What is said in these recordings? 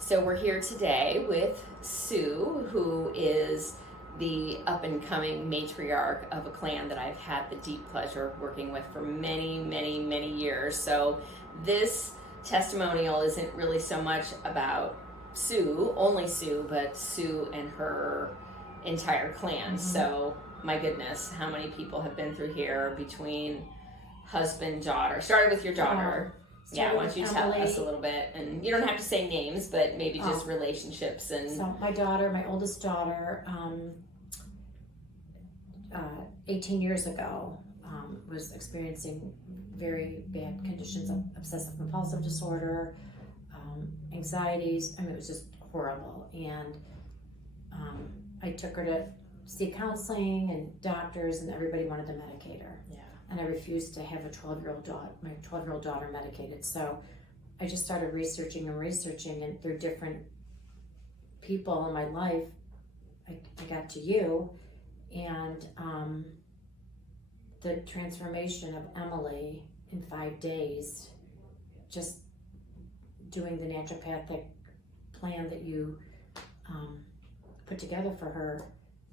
So we're here today with Sue, who is the up-and-coming matriarch of a clan that I've had the deep pleasure of working with for many, many, many years. So this testimonial isn't really so much about Sue, only Sue, but Sue and her entire clan. So my goodness, how many people have been through here between husband, daughter. Started with your daughter. Yeah, why don't you tell us a little bit? And you don't have to say names, but maybe just relationships. And so my daughter, my oldest daughter, 18 years ago, was experiencing very bad conditions of obsessive compulsive disorder, anxieties. I mean, it was just horrible. And I took her to see counseling and doctors, and everybody wanted to medicate her. yeah. And I refused to have my 12-year-old daughter medicated. So I just started researching, and through different people in my life, I got to you, and the transformation of Emily in 5 days, just doing the naturopathic plan that you put together for her,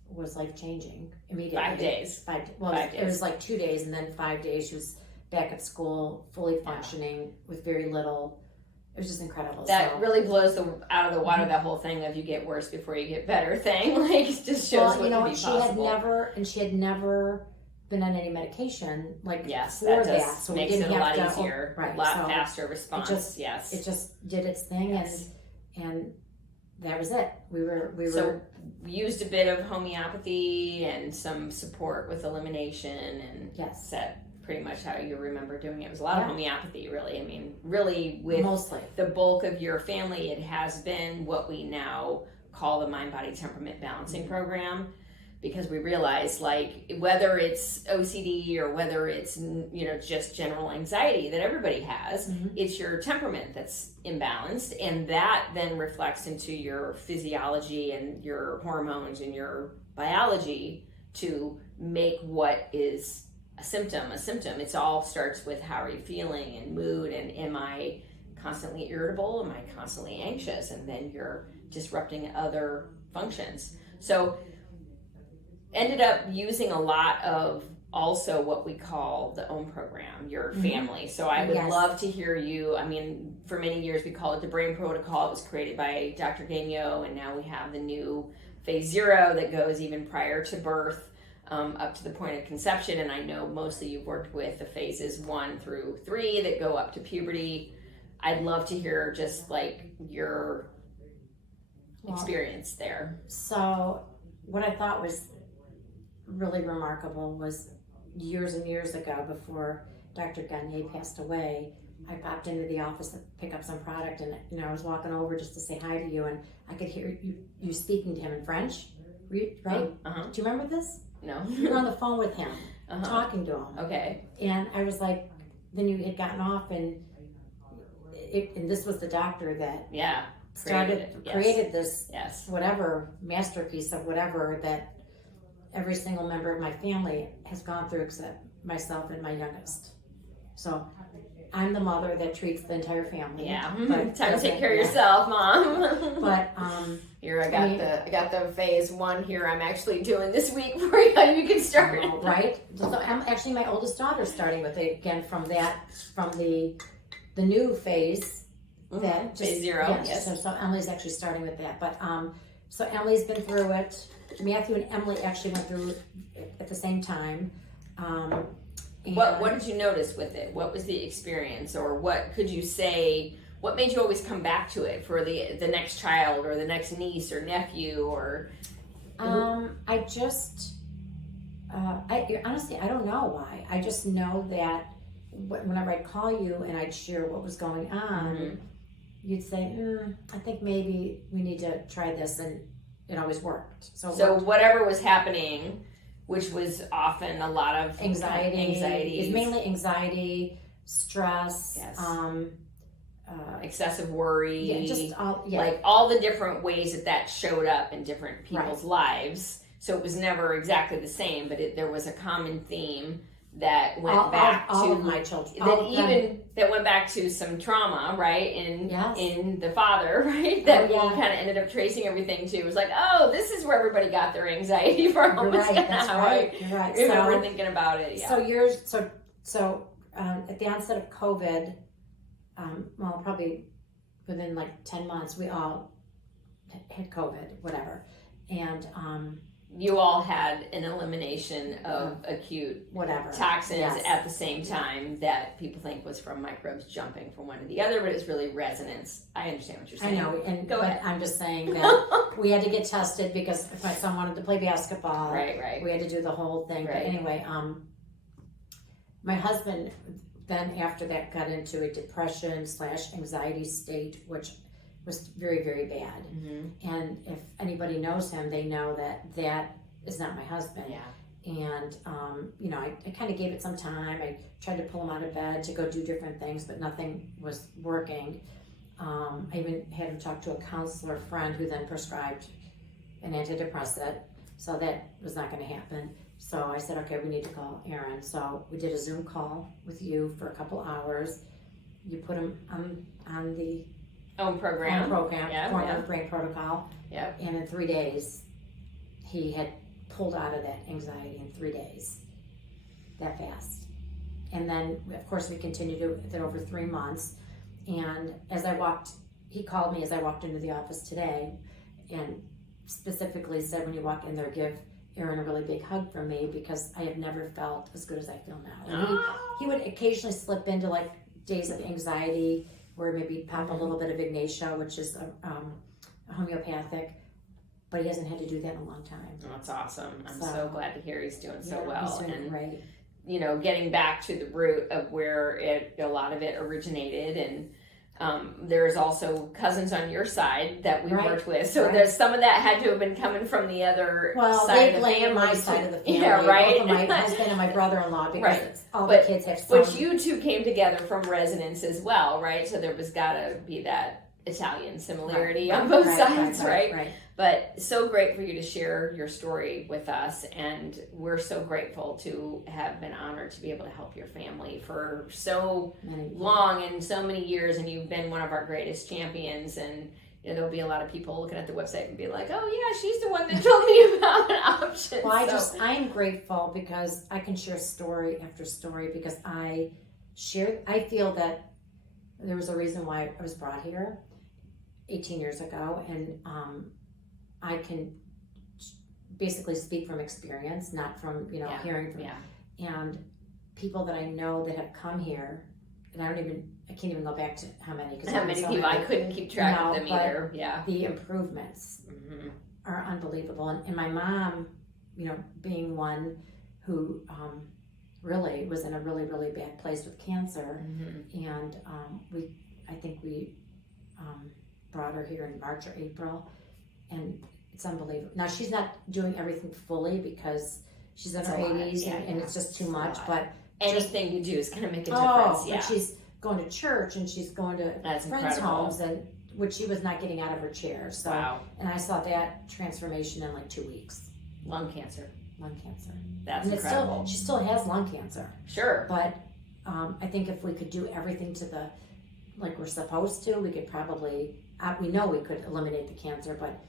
was life-changing immediately. 5 days. It was like 2 days, and then 5 days she was back at school, fully functioning with very little. It was just incredible. That really blows out of the water that whole thing of you get worse before you get better thing. Like, it just shows what can be possible. She had never been on any medication yes, for that. So makes we didn't it a lot have to, easier, right, a lot so faster response. It just did its thing, yes. and that was it. We were we used a bit of homeopathy and some support with elimination, and yes, that pretty much how you remember doing it. It was a lot of homeopathy, really. I mean, really, with mostly the bulk of your family, it has been what we now call the Mind Body Temperament Balancing Program, because we realize, like, whether it's OCD or whether it's, just general anxiety that everybody has, it's your temperament that's imbalanced, and that then reflects into your physiology and your hormones and your biology to make what is a symptom. It all starts with how are you feeling and mood, and am I constantly irritable? Am I constantly anxious? And then you're disrupting other functions. So ended up using a lot of also what we call the OM program, your family. So I would love to hear you. I mean, for many years we call it the Brain Protocol. It was created by Dr. Gagnon, and now we have the new phase 0 that goes even prior to birth, up to the point of conception. And I know mostly you've worked with the phases 1 through 3 that go up to puberty. I'd love to hear just like your experience there. So what I thought was really remarkable was years and years ago, before Dr. Gagnon passed away, I popped into the office to pick up some product, and I was walking over just to say hi to you, and I could hear you speaking to him in French, right? Do you remember this? No. You were on the phone with him, talking to him. Okay. And I was like, then you had gotten off, and this was the doctor that created this whatever masterpiece of whatever that every single member of my family has gone through except myself and my youngest. So I'm the mother that treats the entire family. Yeah, but time to take care of yourself, Mom. But here I got the phase 1 here. I'm actually doing this week for you. You can start. Right. So I'm actually, my oldest daughter's starting with it again from the new phase. That phase 0. Yes. So Emily's actually starting with that. But so Emily's been through it. Matthew and Emily actually went through it at the same time. What did you notice with it? What was the experience, or what could you say? What made you always come back to it for the next child or the next niece or nephew? Or I just honestly, I don't know why. I just know that whenever I'd call you and I'd share what was going on, you'd say, I think maybe we need to try this, and it always worked. So whatever was happening, which was often a lot of anxiety. It's mainly anxiety, stress, excessive worry, like all the different ways that showed up in different people's lives. So it was never exactly the same, but there was a common theme that went back all to of my children. That went back to some trauma, right? In the father, right? That we kind of ended up tracing everything to. It was like, oh, this is where everybody got their anxiety from. You're right. That's right. You're right. I remember thinking about it. Yeah. So at the onset of COVID, well, probably within like 10 months, we all had COVID, whatever, and you all had an elimination of acute toxins at the same time that people think was from microbes jumping from one to the other, but it's really resonance. I understand what you're saying. I know, but I'm just saying that we had to get tested because if my son wanted to play basketball, right, we had to do the whole thing. Right. But anyway, my husband then after that got into a depression/anxiety state, which was very, very bad. Mm-hmm. And if anybody knows him, they know that is not my husband. Yeah. And, I kind of gave it some time. I tried to pull him out of bed to go do different things, but nothing was working. I even had him talk to a counselor friend who then prescribed an antidepressant. So that was not going to happen. So I said, okay, we need to call Aaron. So we did a Zoom call with you for a couple hours. You put him on the program, Corner Brain Protocol. Yep. And in 3 days, he had pulled out of that anxiety in 3 days, that fast. And then, of course, we continued it over 3 months. And he called me as I walked into the office today and specifically said, when you walk in there, give Aaron a really big hug from me because I have never felt as good as I feel now. And he would occasionally slip into like days of anxiety where maybe pop a little bit of Ignatia, which is a homeopathic, but he hasn't had to do that in a long time. Oh, that's awesome. I'm so glad to hear he's doing so well. He's doing great. Getting back to the root of where a lot of it originated, and there's also cousins on your side that we worked with. So there's some of that had to have been coming from the other side of the family. My side of the family. Yeah, right. Both of my husband and my brother-in-law, because the kids have some. But you two came together from resonance as well, right? So there was got to be that Italian similarity on both sides, right? But so great for you to share your story with us, and we're so grateful to have been honored to be able to help your family for so long and so many years, and you've been one of our greatest champions. And there'll be a lot of people looking at the website and be like, oh yeah, she's the one that told me about an option. Well, I'm grateful because I can share story after story because I feel that there was a reason why I was brought here 18 years ago, and I can basically speak from experience, not from hearing from and people that I know that have come here, and I can't even go back to how many people. I couldn't keep track of them either. Yeah, the improvements are unbelievable, and my mom, being one who really was in a really, really bad place with cancer, and I think we brought her here in March or April, and it's unbelievable. Now she's not doing everything fully because she's in her 80s and it's just too much, but anything you do is going to make a difference. But she's going to church and she's going to friends' homes, and which she was not getting out of her chair. So, and I saw that transformation in like 2 weeks. Lung cancer. That's incredible. She still has lung cancer. Sure. But I think if we could do everything like we're supposed to, we could probably, we know we could eliminate the cancer, but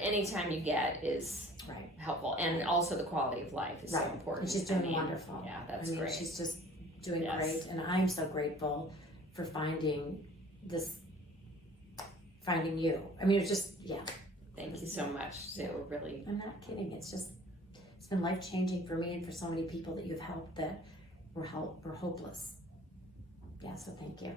any time you get is helpful, and also the quality of life is so important. And she's doing wonderful. Yeah, that's great. She's just doing great, and I'm so grateful for finding you. I mean, it's just Thank you so much, Sue. Really, I'm not kidding. It's been life changing for me and for so many people that you've helped that were hopeless. Yeah, so thank you.